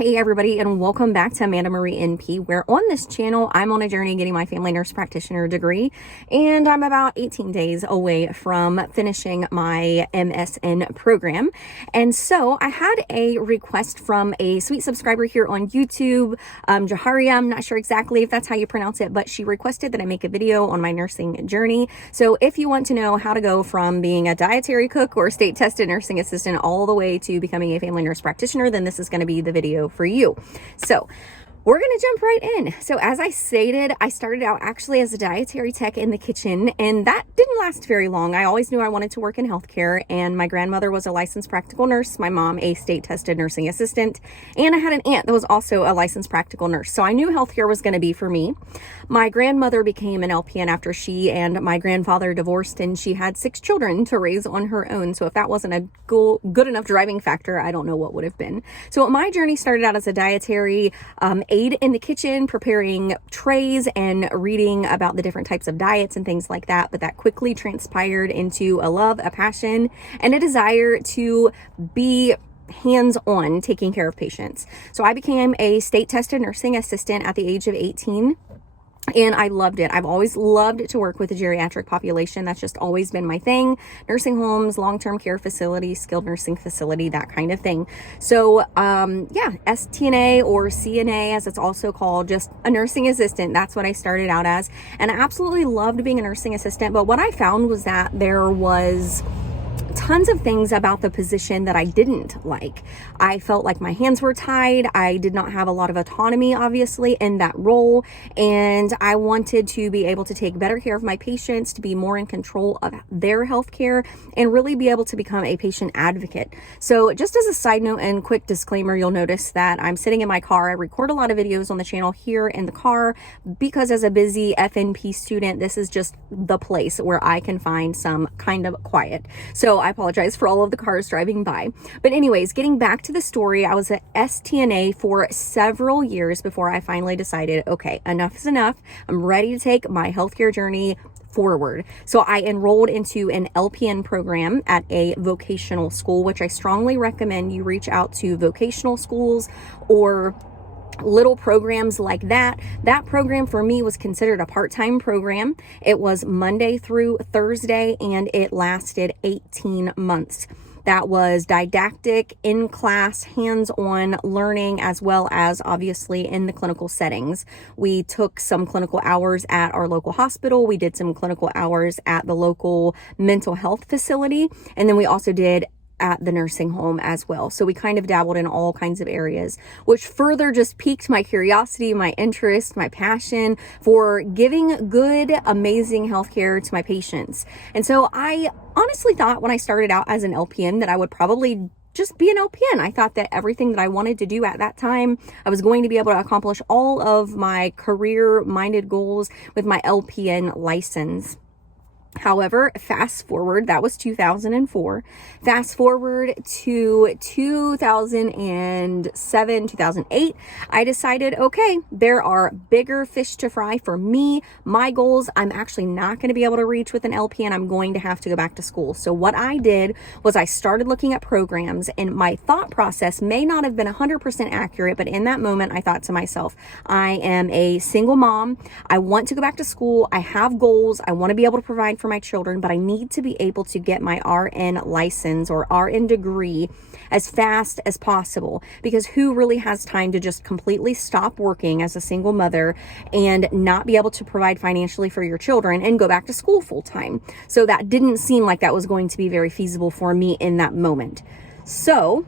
Hey everybody, and welcome back to AmandaMarieNP, where on this channel, I'm on a journey getting my family nurse practitioner degree, and I'm about 18 days away from finishing my MSN program. And so I had a request from a sweet subscriber here on YouTube, Jaharia. I'm not sure exactly if that's how you pronounce it, but she requested that I make a video on my nursing journey. So if you want to know how to go from being a dietary cook or state tested nursing assistant all the way to becoming a family nurse practitioner, then this is going to be the video for you. So we're going to jump right in. So as I stated, I started out actually as a dietary tech in the kitchen, and that didn't last very long. I always knew I wanted to work in healthcare, and my grandmother was a licensed practical nurse, my mom a state tested nursing assistant, and I had an aunt that was also a licensed practical nurse. So I knew healthcare was going to be for me. My grandmother became an LPN after she and my grandfather divorced, and she had 6 children to raise on her own. So if that wasn't a good enough driving factor, I don't know what would have been. So my journey started out as a dietary aide in the kitchen, preparing trays and reading about the different types of diets and things like that. But that quickly transpired into a love, a passion, and a desire to be hands-on taking care of patients. So I became a state-tested nursing assistant at the age of 18. And I loved it. I've always loved to work with the geriatric population. That's just always been my thing. Nursing homes, long-term care facilities, skilled nursing facility, that kind of thing. So, yeah, STNA or CNA, as it's also called, just a nursing assistant. That's what I started out as. And I absolutely loved being a nursing assistant. But what I found was that there was tons of things about the position that I didn't like. I felt like my hands were tied. I did not have a lot of autonomy, obviously, in that role. And I wanted to be able to take better care of my patients, to be more in control of their healthcare, and really be able to become a patient advocate. So just as a side note and quick disclaimer, you'll notice that I'm sitting in my car. I record a lot of videos on the channel here in the car because as a busy FNP student, this is just the place where I can find some kind of quiet. So I apologize for all of the cars driving by. But anyways, getting back to the story, I was at STNA for several years before I finally decided, okay, enough is enough. I'm ready to take my healthcare journey forward. So I enrolled into an LPN program at a vocational school, which I strongly recommend you reach out to vocational schools or little programs like that. That program for me was considered a part-time program. It was Monday through Thursday, and it lasted 18 months. That was didactic, in-class, hands-on learning, as well as obviously in the clinical settings. We took some clinical hours at our local hospital. We did some clinical hours at the local mental health facility. And then we also did at the nursing home as well. So we kind of dabbled in all kinds of areas, which further just piqued my curiosity, my interest, my passion for giving good, amazing healthcare to my patients. And so I honestly thought when I started out as an LPN that I would probably just be an LPN. I thought that everything that I wanted to do at that time, I was going to be able to accomplish all of my career-minded goals with my LPN license. However, fast forward, that was 2004. Fast forward to 2007, 2008, I decided, okay, there are bigger fish to fry for me. My goals, I'm actually not going to be able to reach with an LPN. I'm going to have to go back to school. So what I did was I started looking at programs, and my thought process may not have been 100% accurate, but in that moment, I thought to myself, I am a single mom. I want to go back to school. I have goals. I want to be able to provide for my children, but I need to be able to get my RN license or RN degree as fast as possible, because who really has time to just completely stop working as a single mother and not be able to provide financially for your children and go back to school full time? So that didn't seem like that was going to be very feasible for me in that moment. So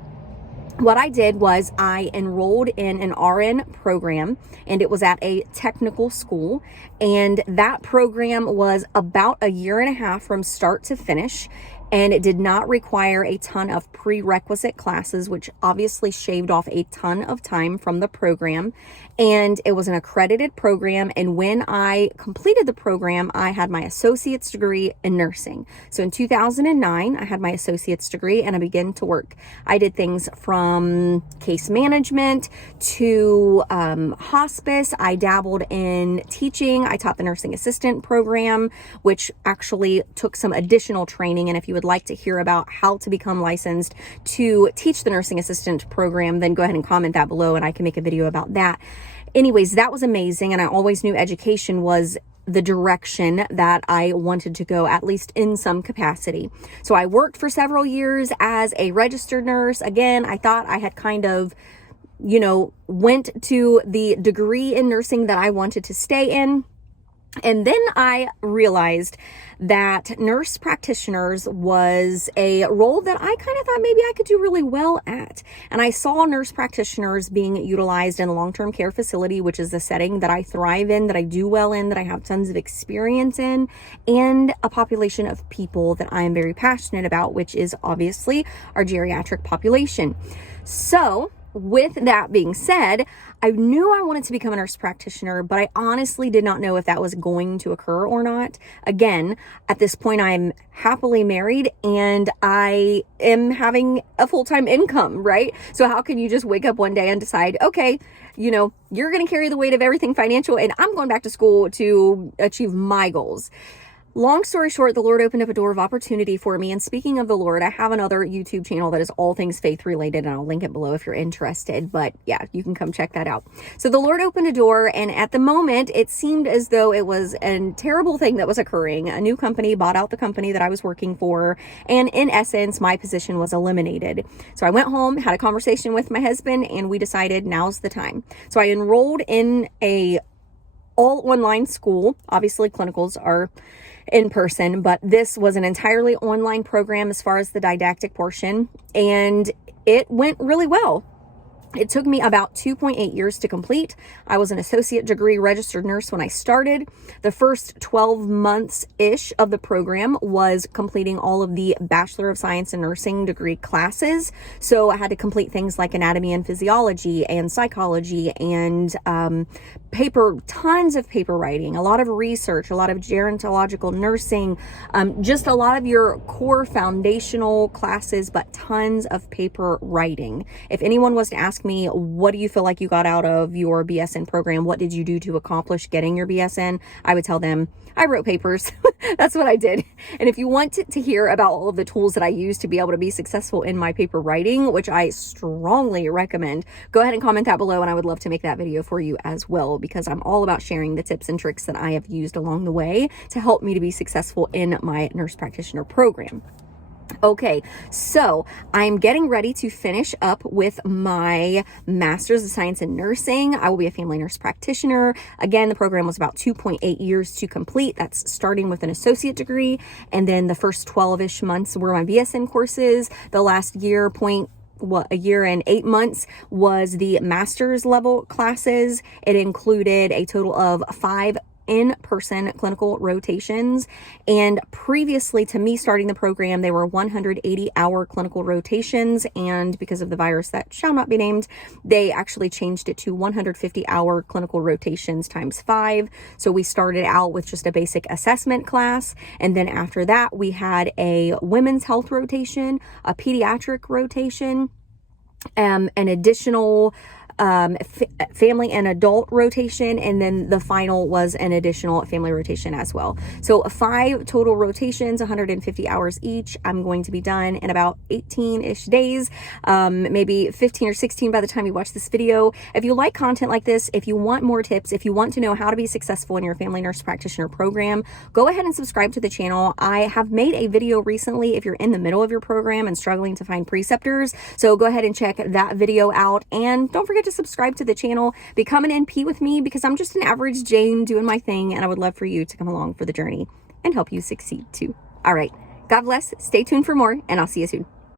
what I did was I enrolled in an RN program, and it was at a technical school, and that program was about a year and a half from start to finish. And it did not require a ton of prerequisite classes, which obviously shaved off a ton of time from the program. And it was an accredited program. And when I completed the program, I had my associate's degree in nursing. So in 2009, I had my associate's degree and I began to work. I did things from case management to hospice. I dabbled in teaching. I taught the nursing assistant program, which actually took some additional training. And if you would would like to hear about how to become licensed to teach the nursing assistant program, then go ahead and comment that below and I can make a video about that. Anyways, that was amazing. And I always knew education was the direction that I wanted to go, at least in some capacity. So I worked for several years as a registered nurse. Again, I thought I had kind of, went to the degree in nursing that I wanted to stay in. And then I realized that nurse practitioners was a role that I kind of thought maybe I could do really well at. And I saw nurse practitioners being utilized in a long-term care facility, which is the setting that I thrive in, that I do well in, that I have tons of experience in, and a population of people that I am very passionate about, which is obviously our geriatric population. So with that being said, I knew I wanted to become a nurse practitioner, but I honestly did not know if that was going to occur or not. Again, at this point, I'm happily married and I am having a full-time income, right? So how can you just wake up one day and decide, okay, you're going to carry the weight of everything financial and I'm going back to school to achieve my goals. Long story short, the Lord opened up a door of opportunity for me. And speaking of the Lord, I have another YouTube channel that is all things faith related, and I'll link it below if you're interested. But yeah, you can come check that out. So the Lord opened a door, and at the moment, it seemed as though it was a terrible thing that was occurring. A new company bought out the company that I was working for, and in essence, my position was eliminated. So I went home, had a conversation with my husband, and we decided now's the time. So I enrolled in a all online school. Obviously, clinicals are in person, but this was an entirely online program as far as the didactic portion, and it went really well. It took me about 2.8 years to complete. I was an associate degree registered nurse when I started. The first 12 months-ish of the program was completing all of the Bachelor of Science in Nursing degree classes. So I had to complete things like anatomy and physiology and psychology and tons of paper writing, a lot of research, a lot of gerontological nursing, just a lot of your core foundational classes, but tons of paper writing. If anyone was to ask me, what do you feel like you got out of your BSN program? What did you do to accomplish getting your BSN? I would tell them, I wrote papers. That's what I did. And if you want to hear about all of the tools that I use to be able to be successful in my paper writing, which I strongly recommend, go ahead and comment that below, and I would love to make that video for you as well, because I'm all about sharing the tips and tricks that I have used along the way to help me to be successful in my nurse practitioner program. Okay, so I'm getting ready to finish up with my Master's of Science in Nursing. I will be a family nurse practitioner. Again, the program was about 2.8 years to complete. That's starting with an associate degree. And then the first 12-ish months were my BSN courses. The last year, a year and 8 months was the master's level classes. It included a total of 5 in-person clinical rotations, and previously to me starting the program, they were 180-hour clinical rotations, and because of the virus that shall not be named, they actually changed it to 150-hour clinical rotations times 5. So we started out with just a basic assessment class, and then after that we had a women's health rotation, a pediatric rotation, an additional family and adult rotation, and then the final was an additional family rotation as well. So 5 total rotations, 150 hours each. I'm going to be done in about 18-ish days, maybe 15 or 16 by the time you watch this video. If you like content like this, if you want more tips, if you want to know how to be successful in your family nurse practitioner program, go ahead and subscribe to the channel. I have made a video recently if you're in the middle of your program and struggling to find preceptors, so go ahead and check that video out, and don't forget to subscribe to the channel, become an NP with me, because I'm just an average Jane doing my thing, and I would love for you to come along for the journey and help you succeed too. All right, God bless, stay tuned for more, and I'll see you soon.